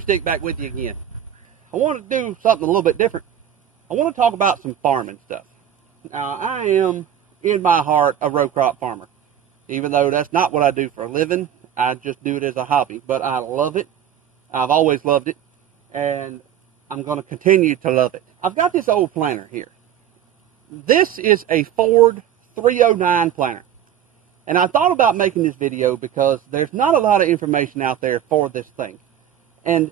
Hickory Stick back with you again. I want to do something a little bit different. I want to talk about some farming stuff. Now, I am, in my heart, a row crop farmer. Even though that's not what I do for a living, I just do it as a hobby. But I love it. I've always loved it. And I'm going to continue to love it. I've got this old planter here. This is a Ford 309 planter. And I thought about making this video because there's not a lot of information out there for this thing. And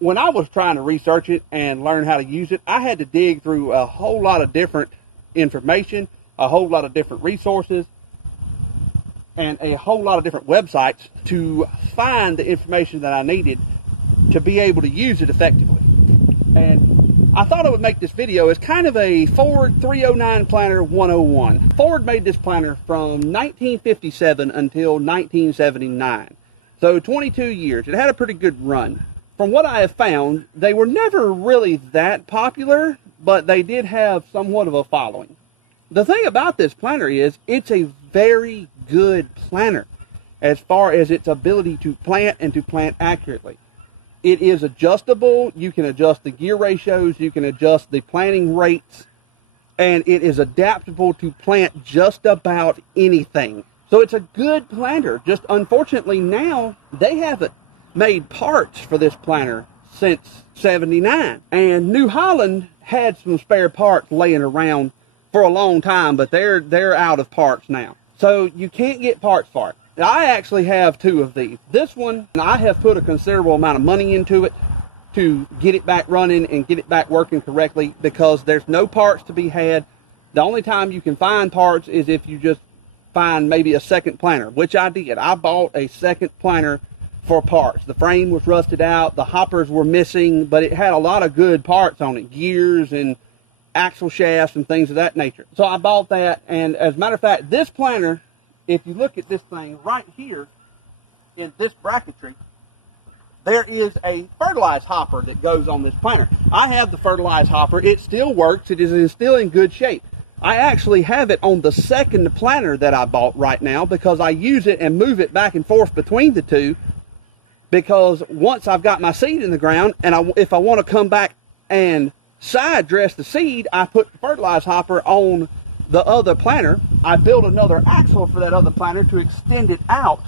when I was trying to research it and learn how to use it, I had to dig through a whole lot of different information, a whole lot of different resources, and a whole lot of different websites to find the information that I needed to be able to use it effectively. And I thought I would make this video as kind of a Ford 309 planter 101. Ford made this planter from 1957 until 1979. So 22 years. It had a pretty good run. From what I have found, they were never really that popular, but they did have somewhat of a following. The thing about this planter is it's a very good planter as far as its ability to plant and to plant accurately. It is adjustable. You can adjust the gear ratios. You can adjust the planting rates. And it is adaptable to plant just about anything. So it's a good planter. Just unfortunately now, they haven't made parts for this planter since '79. And New Holland had some spare parts laying around for a long time, but they're out of parts now. So you can't get parts for it. I actually have two of these. This one, I have put a considerable amount of money into it to get it back running and get it back working correctly because there's no parts to be had. The only time you can find parts is if you just find maybe a second planter, which I did. I bought a second planter for parts. The frame was rusted out, the hoppers were missing, but it had a lot of good parts on it, gears and axle shafts and things of that nature. So I bought that, and as a matter of fact, this planter, if you look at this thing right here in this bracketry, there is a fertilized hopper that goes on this planter. I have the fertilized hopper. It still works. It is still in good shape. I actually have it on the second planter that I bought right now because I use it and move it back and forth between the two, because once I've got my seed in the ground and if I want to come back and side dress the seed, I put the fertilized hopper on the other planter. I built another axle for that other planter to extend it out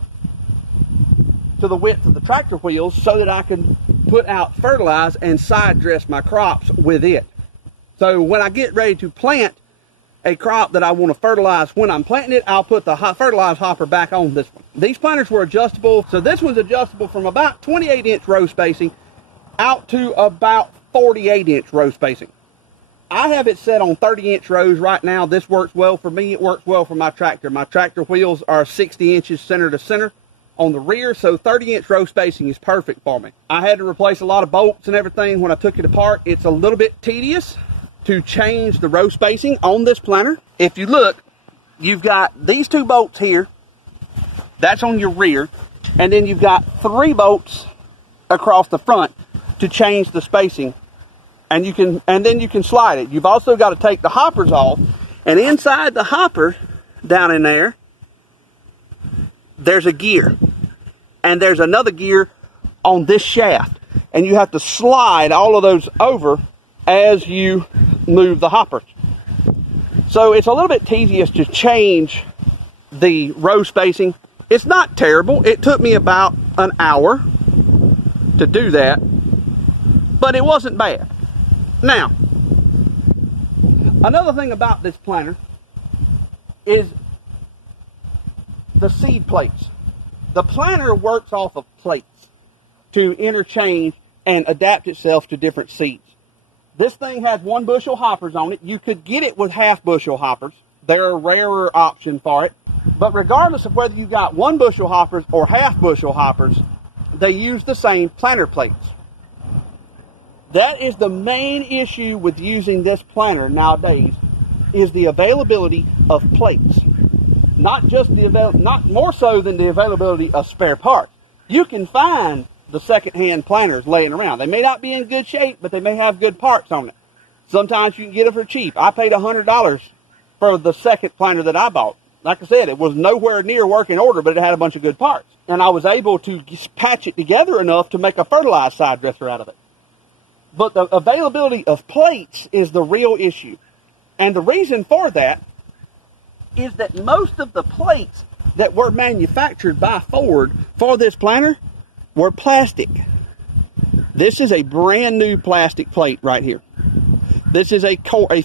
to the width of the tractor wheels so that I can put out fertilize and side dress my crops with it. So when I get ready to plant a crop that I want to fertilize when I'm planting it, I'll put the fertilized hopper back on this one. These planters were adjustable. So this one's adjustable from about 28-inch row spacing out to about 48-inch row spacing. I have it set on 30-inch rows right now. This works well for me. It works well for my tractor. My tractor wheels are 60 inches center to center on the rear, so 30-inch row spacing is perfect for me. I had to replace a lot of bolts and everything when I took it apart. It's a little bit tedious to change the row spacing on this planter. If you look, you've got these two bolts here. That's on your rear. And then you've got 3 bolts across the front to change the spacing. And then you can slide it. You've also got to take the hoppers off, and inside the hopper down in there, there's a gear, and there's another gear on this shaft, and you have to slide all of those over as you move the hoppers. So it's a little bit tedious to change the row spacing. It's not terrible. It took me about an hour to do that, but it wasn't bad. Now, another thing about this planter is the seed plates. The planter works off of plates to interchange and adapt itself to different seeds. This thing has 1 bushel hoppers on it. You could get it with half bushel hoppers. They're a rarer option for it. But regardless of whether you got 1 bushel hoppers or half bushel hoppers, they use the same planter plates. That is the main issue with using this planter nowadays, is the availability of plates. Not more so than the availability of spare parts. You can find the second-hand planters laying around. They may not be in good shape, but they may have good parts on it. Sometimes you can get them for cheap. I paid $100 for the second planter that I bought. Like I said, it was nowhere near working order, but it had a bunch of good parts. And I was able to patch it together enough to make a fertilized side dresser out of it. But the availability of plates is the real issue. And the reason for that is that most of the plates that were manufactured by Ford for this planter were plastic. This is a brand new plastic plate right here. This is a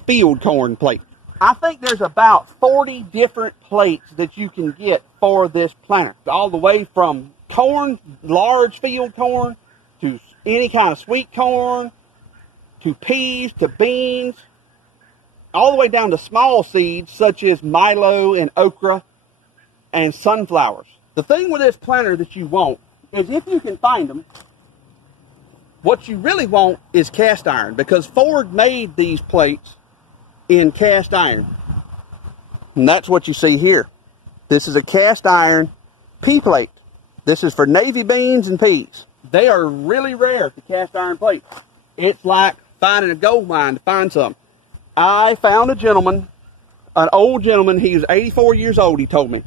field corn plate. I think there's about 40 different plates that you can get for this planter. All the way from corn, large field corn, to any kind of sweet corn, to peas, to beans, all the way down to small seeds such as milo and okra and sunflowers. The thing with this planter that you want is, if you can find them, what you really want is cast iron, because Ford made these plates in cast iron. And that's what you see here. This is a cast iron pea plate. This is for navy beans and peas. They are really rare, the cast iron plates. It's like finding a gold mine to find some. I found a gentleman, an old gentleman. He was 84 years old, he told me.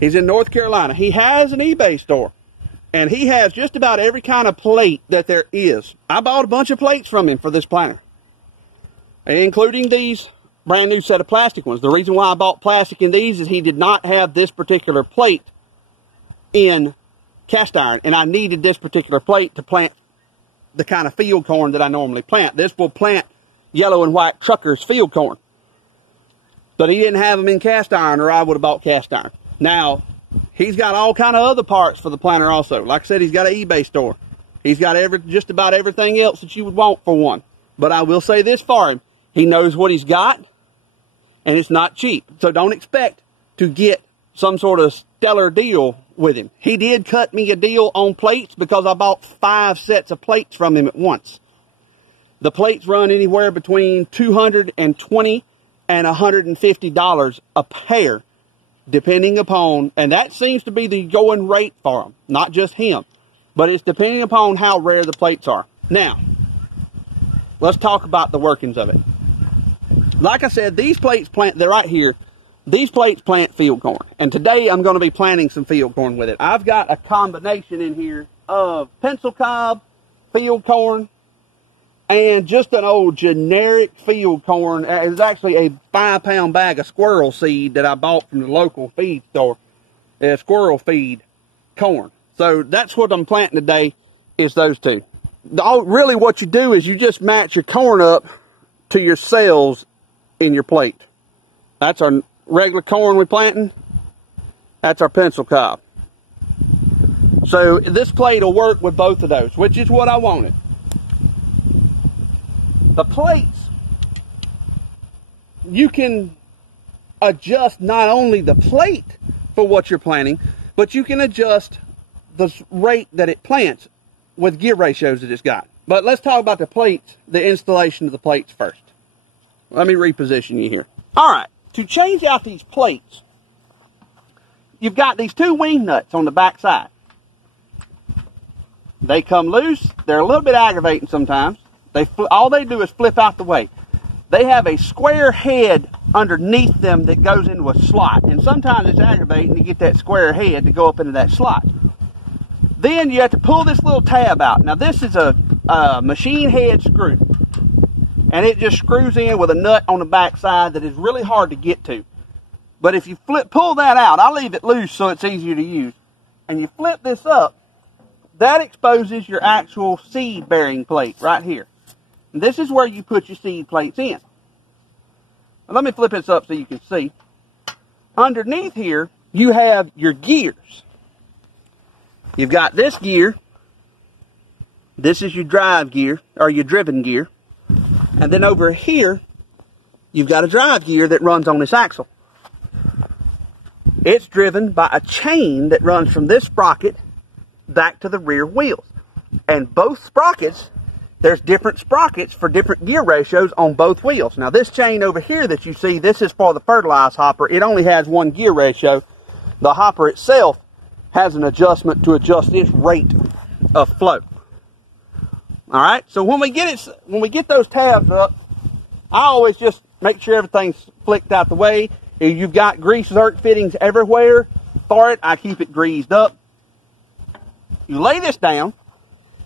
He's in North Carolina. He has an eBay store. And he has just about every kind of plate that there is. I bought a bunch of plates from him for this planter, including these brand new set of plastic ones. The reason why I bought plastic in these is he did not have this particular plate in cast iron. And I needed this particular plate to plant the kind of field corn that I normally plant. This will plant yellow and white truckers field corn. But he didn't have them in cast iron, or I would have bought cast iron. Now, he's got all kind of other parts for the planter also. Like I said, he's got an eBay store. He's got just about everything else that you would want for one. But I will say this for him. He knows what he's got, and it's not cheap. So don't expect to get some sort of stellar deal with him. He did cut me a deal on plates because I bought 5 sets of plates from him at once. The plates run anywhere between $220 and $150 a pair, depending upon, and that seems to be the going rate for them, not just him, but it's depending upon how rare the plates are. Now, let's talk about the workings of it. Like I said, these plates they're right here. These plates plant field corn, and today I'm going to be planting some field corn with it. I've got a combination in here of pencil cob, field corn, and just an old generic field corn. It's actually a 5-pound bag of squirrel seed that I bought from the local feed store. Squirrel feed corn. So that's what I'm planting today, is those two. Really what you do is you just match your corn up to your cells in your plate. That's our regular corn we're planting. That's our pencil cob. So this plate will work with both of those, which is what I wanted. The plates, you can adjust not only the plate for what you're planting, but you can adjust the rate that it plants with gear ratios that it's got. But let's talk about the plates, the installation of the plates first. Let me reposition you here. All right, to change out these plates, you've got these 2 wing nuts on the back side. They come loose. They're a little bit aggravating sometimes. All they do is flip out the way. They have a square head underneath them that goes into a slot. And sometimes it's aggravating to get that square head to go up into that slot. Then you have to pull this little tab out. Now this is a machine head screw. And it just screws in with a nut on the back side that is really hard to get to. But if you pull that out, I leave it loose so it's easier to use. And you flip this up, that exposes your actual seed bearing plate right here. And this is where you put your seed plates in. Now, let me flip this up so you can see. Underneath here, you have your gears. You've got this gear. This is your drive gear, or your driven gear. And then over here, you've got a drive gear that runs on this axle. It's driven by a chain that runs from this sprocket back to the rear wheels. And both sprockets, there's different sprockets for different gear ratios on both wheels. Now this chain over here that you see, this is for the fertilized hopper. It only has 1 gear ratio. The hopper itself has an adjustment to adjust its rate of flow. All right, so when we get those tabs up, I always just make sure everything's flicked out the way. If you've got grease zerk fittings everywhere for it, I keep it greased up. You lay this down,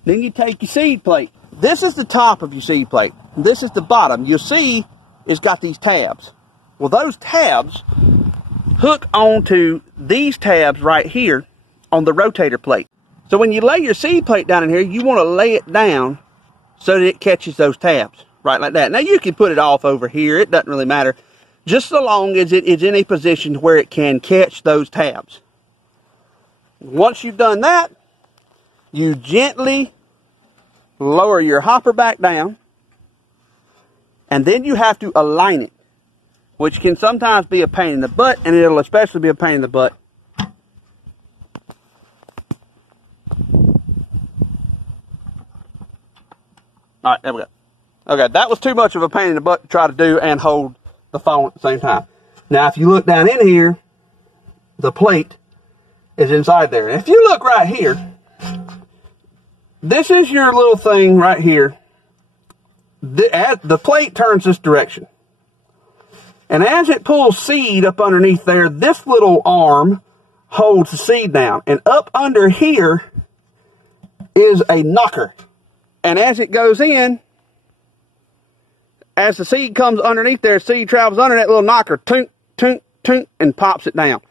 then you take your seed plate. This is the top of your seed plate. This is the bottom. You'll see it's got these tabs. Well, those tabs hook onto these tabs right here on the rotator plate. So when you lay your seed plate down in here, you want to lay it down so that it catches those tabs, right like that. Now you can put it off over here, it doesn't really matter, just so long as it is in a position where it can catch those tabs. Once you've done that, you gently lower your hopper back down, and then you have to align it, which can sometimes be a pain in the butt, and it'll especially be a pain in the butt all right, there we go. Okay, that was too much of a pain in the butt to try to do and hold the phone at the same time. Now, if you look down in here, the plate is inside there. And if you look right here, this is your little thing right here. The plate turns this direction. And as it pulls seed up underneath there, this little arm holds the seed down. And up under here is a knocker. And as it goes in, as the seed comes underneath there, seed travels under that little knocker, tink, tink, tink, and pops it down.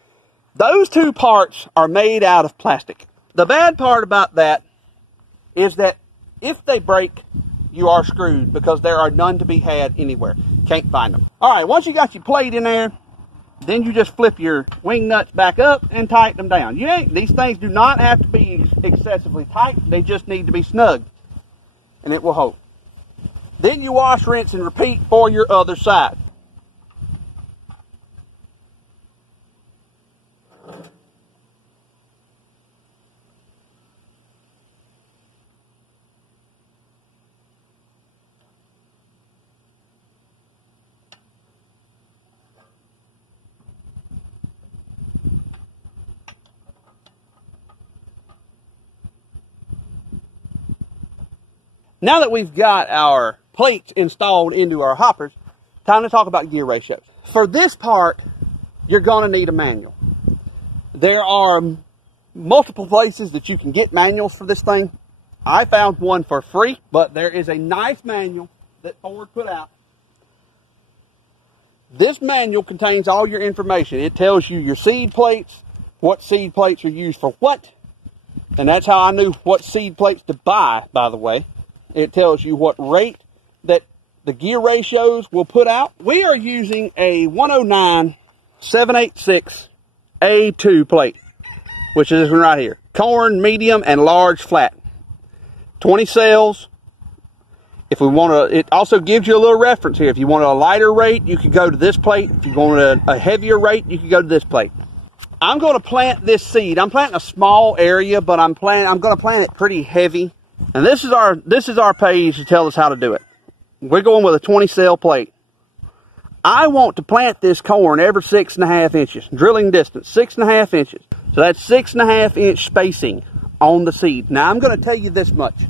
Those two parts are made out of plastic. The bad part about that is that if they break, you are screwed, because there are none to be had anywhere. Can't find them. All right, once you got your plate in there, then you just flip your wing nuts back up and tighten them down. These things do not have to be excessively tight. They just need to be snug, and it will hold. Then you wash, rinse, and repeat for your other side. Now that we've got our plates installed into our hoppers, time to talk about gear ratios. For this part, you're going to need a manual. There are multiple places that you can get manuals for this thing. I found one for free, but there is a nice manual that Ford put out. This manual contains all your information. It tells you your seed plates, what seed plates are used for what, and that's how I knew what seed plates to buy, by the way. It tells you what rate that the gear ratios will put out. We are using a 109/786 A2 plate, which is this one right here. Corn, medium, and large flat. 20 cells. If we want to, it also gives you a little reference here. If you want a lighter rate, you can go to this plate. If you want a heavier rate, you can go to this plate. I'm going to plant this seed. I'm planting a small area, but I'm going to plant it pretty heavy. And this is our page to tell us how to do it. We're going with a 20 cell plate. I want to plant this corn every 6.5 inches. Drilling distance, 6.5 inches. So that's 6.5 inch spacing on the seed. Now I'm going to tell you this much.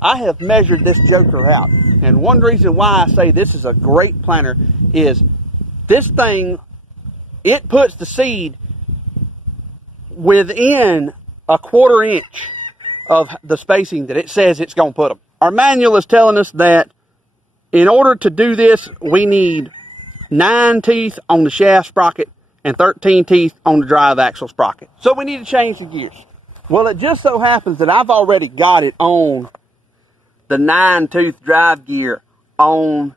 I have measured this joker out. And one reason why I say this is a great planter is this thing, it puts the seed within a 1/4 inch of the spacing that it says it's going to put them. Our manual is telling us that in order to do this, we need 9 teeth on the shaft sprocket and 13 teeth on the drive axle sprocket. So we need to change the gears. Well, it just so happens that I've already got it on the 9-tooth drive gear on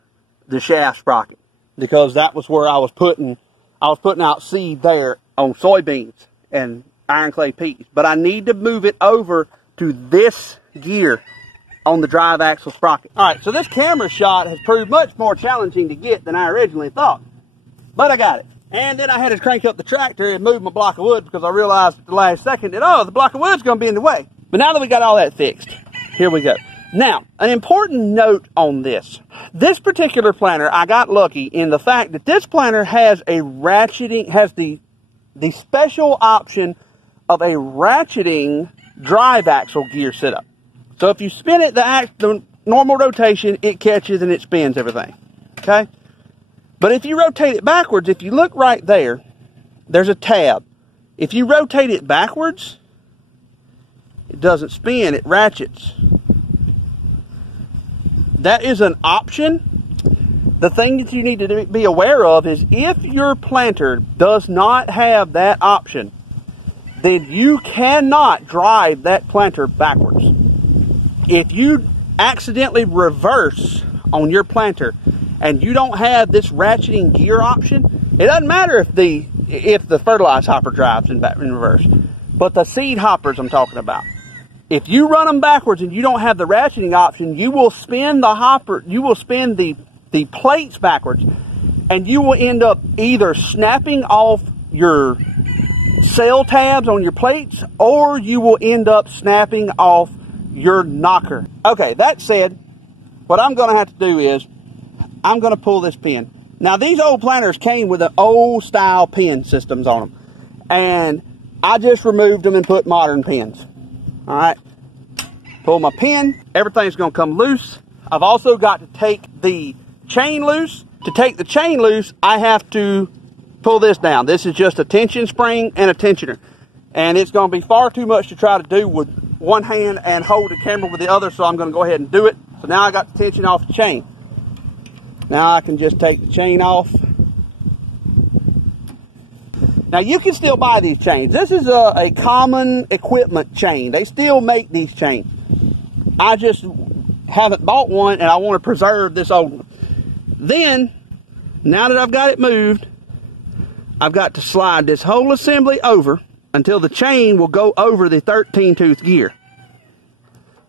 the shaft sprocket, because that was where I was putting out seed there on soybeans and iron clay peas. But I need to move it over to this gear on the drive axle sprocket. All right, so this camera shot has proved much more challenging to get than I originally thought, but I got it. And then I had to crank up the tractor and move my block of wood, because I realized at the last second that, oh, the block of wood's going to be in the way. But now that we got all that fixed, here we go. Now, an important note on this. This particular planter, I got lucky in the fact that this planter has a ratcheting, has the special option of a ratcheting drive axle gear setup. So if you spin it the normal rotation, it catches and it spins everything. Okay? But if you rotate it backwards, if you look right there, there's a tab. If you rotate it backwards, it doesn't spin, it ratchets. That is an option. The thing that you need to be aware of is if your planter does not have that option, then you cannot drive that planter backwards. If you accidentally reverse on your planter and you don't have this ratcheting gear option, it doesn't matter if the fertilized hopper drives in reverse, but the seed hoppers I'm talking about. If you run them backwards and you don't have the ratcheting option, you will spin the hopper, you will spin the plates backwards, and you will end up either snapping off your cell tabs on your plates, or you will end up snapping off your knocker. Okay, that said, what I'm going to have to do is I'm going to pull this pin. Now, these old planters came with an old style pin systems on them, and I just removed them and put modern pins. All right, pull my pin, everything's going to come loose. I've also got to take the chain loose. To take the chain loose, I have to pull this down. This is just a tension spring and a tensioner, and it's going to be far too much to try to do with one hand and hold the camera with the other, so I'm going to go ahead and do it. So now I got the tension off the chain. Now I can just take the chain off. Now you can still buy these chains. This is a common equipment chain. They still make these chains. I just haven't bought one, and I want to preserve this old one. Then, now that I've got it moved, I've got to slide this whole assembly over until the chain will go over the 13-tooth gear.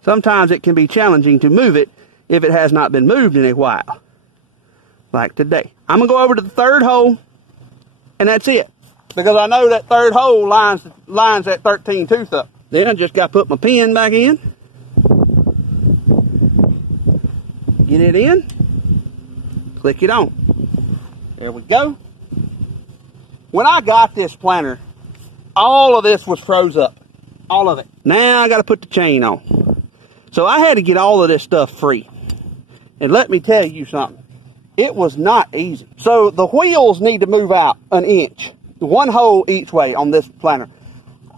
Sometimes it can be challenging to move it if it has not been moved in a while, like today. I'm going to go over to the third hole, and that's it, because I know that third hole lines that 13-tooth up. Then I just got to put my pin back in, get it in, click it on. There we go. When I got this planter, all of this was froze up. All of it. Now I got to put the chain on. So I had to get all of this stuff free. And let me tell you something. It was not easy. So the wheels need to move out an inch. One hole each way on this planter.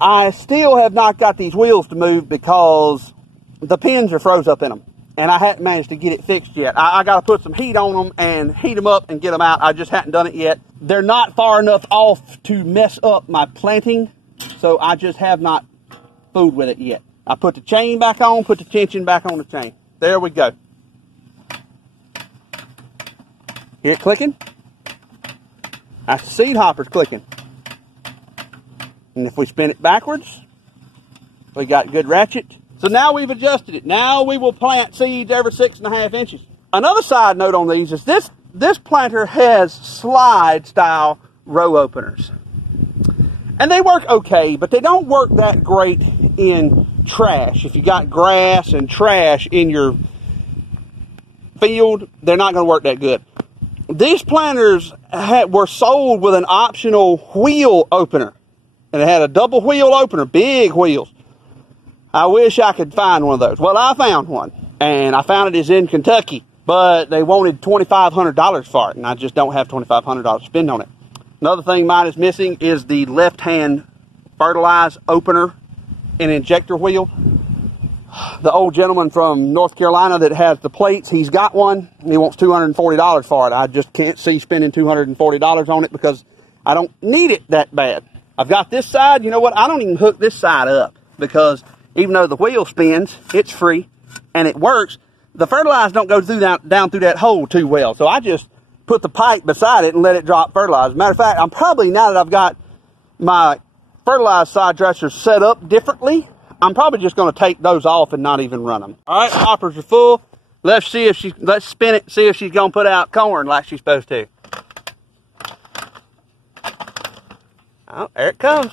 I still have not got these wheels to move because the pins are froze up in them. And I hadn't managed to get it fixed yet. I got to put some heat on them and heat them up and get them out. I just hadn't done it yet. They're not far enough off to mess up my planting, so I just have not fooled with it yet. I put the chain back on, put the tension back on the chain. There we go. Hear it clicking? That's the seed hoppers clicking. And if we spin it backwards, we got good ratchet. So now we've adjusted it. Now we will plant seeds every 6.5 inches. Another side note on these is this planter has slide style row openers. And they work okay, but they don't work that great in trash. If you got grass and trash in your field, they're not going to work that good. These planters were sold with an optional wheel opener. And it had a double wheel opener, big wheels. I wish I could find one of those. Well, I found one, and I found it is in Kentucky, but they wanted $2,500 for it, and I just don't have $2,500 to spend on it. Another thing mine is missing is the left-hand fertilized opener and injector wheel. The old gentleman from North Carolina that has the plates, he's got one, and he wants $240 for it. I just can't see spending $240 on it because I don't need it that bad. I've got this side. You know what? I don't even hook this side up because even though the wheel spins, it's free, and it works. The fertilizer don't go through down through that hole too well. So I just put the pipe beside it and let it drop fertilizer. Matter of fact, I'm probably, now that I've got my fertilized side dressers set up differently, I'm probably just going to take those off and not even run them. All right, hoppers are full. Let's spin it, see if she's going to put out corn like she's supposed to. Oh, there it comes.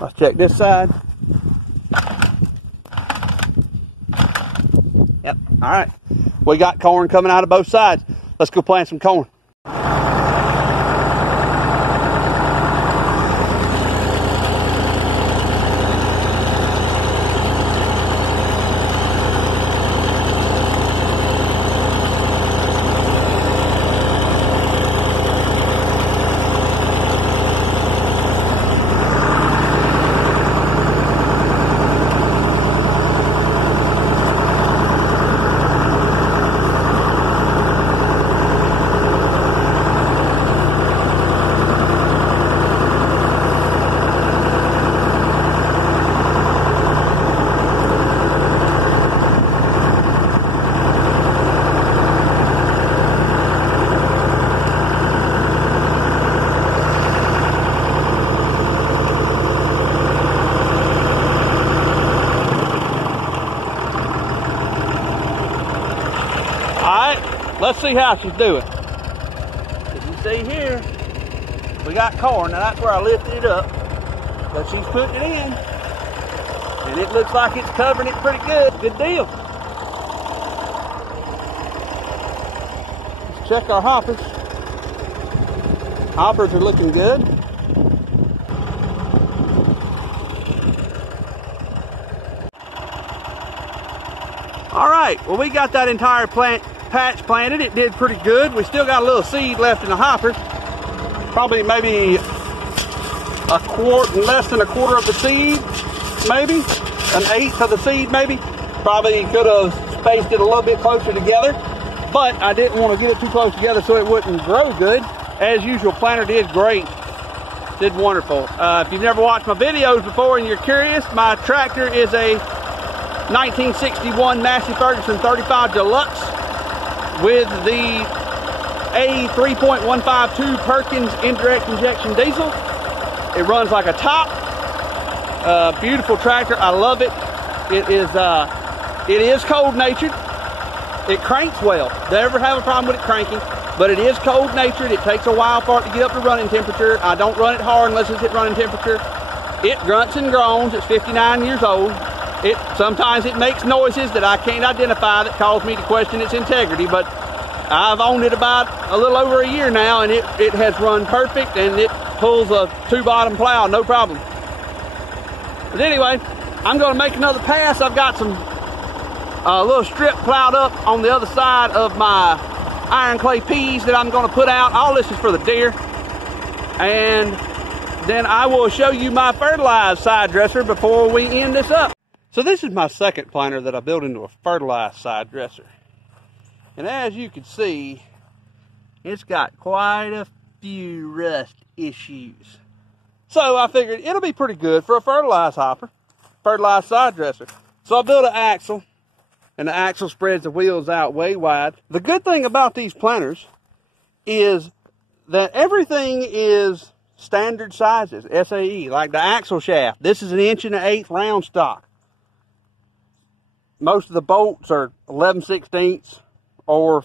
Let's check this side. Yep, all right. We got corn coming out of both sides. Let's go plant some corn. let's see how she's doing. As you see here, we got corn. Now that's where I lifted it up. But she's putting it in. And it looks like it's covering it pretty good. Good deal. Let's check our hoppers. Hoppers are looking good. All right, well, we got that entire patch planted. It did pretty good. We still got a little seed left in the hoppers. Probably maybe less than a quarter of the seed, maybe. An eighth of the seed, maybe. Probably could have spaced it a little bit closer together, but I didn't want to get it too close together so it wouldn't grow good. As usual, planter did great. Did wonderful. If you've never watched my videos before and you're curious, my tractor is a 1961 Massey Ferguson 35 Deluxe with the A3.152 Perkins indirect injection diesel. It runs like a top. Beautiful tractor. I love it. It is cold natured. It cranks well. Never have a problem with it cranking, but it is cold natured. It takes a while for it to get up to running temperature. I don't run it hard unless it's at running temperature. It grunts and groans. It's 59 years old. Sometimes it makes noises that I can't identify that cause me to question its integrity, but I've owned it about a little over a year now, and it has run perfect, and it pulls a two-bottom plow, no problem. But anyway, I'm going to make another pass. I've got some little strip plowed up on the other side of my iron clay peas that I'm going to put out. All this is for the deer. And then I will show you my fertilized side dresser before we end this up. So this is my second planter that I built into a fertilized side dresser. And as you can see, it's got quite a few rust issues. So I figured it'll be pretty good for a fertilized hopper, fertilized side dresser. So I built an axle, and the axle spreads the wheels out way wide. The good thing about these planters is that everything is standard sizes, SAE, like the axle shaft. This is an 1 1/8" round stock. Most of the bolts are 11/16 or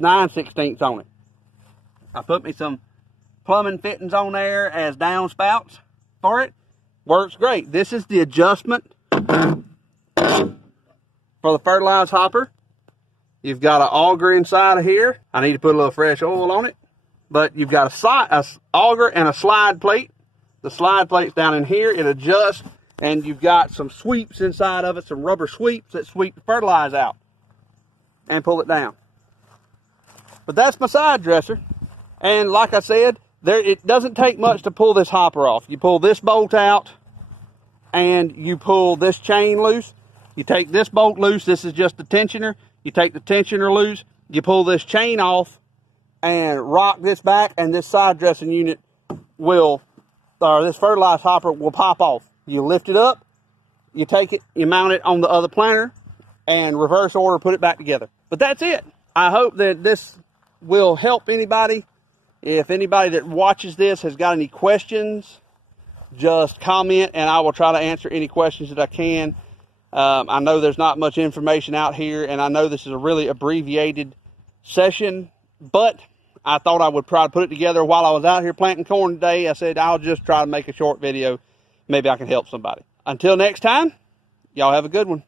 9/16 on it. I put me some plumbing fittings on there as downspouts for it. Works great. This is the adjustment for the fertilized hopper. You've got an auger inside of here. I need to put a little fresh oil on it. But you've got a auger and a slide plate. The slide plate's down in here. It adjusts. And you've got some sweeps inside of it, some rubber sweeps that sweep the fertilizer out and pull it down. But that's my side dresser. And like I said, it doesn't take much to pull this hopper off. You pull this bolt out and you pull this chain loose. You take this bolt loose. This is just the tensioner. You take the tensioner loose. You pull this chain off and rock this back, and this side dressing unit this fertilized hopper will pop off. You lift it up, you take it, you mount it on the other planter, and reverse order, put it back together. But that's it. I hope that this will help anybody. If anybody that watches this has got any questions, just comment, and I will try to answer any questions that I can. I know there's not much information out here, and I know this is a really abbreviated session, but I thought I would try to put it together while I was out here planting corn today. I said I'll just try to make a short video. Maybe I can help somebody. Until next time, y'all have a good one.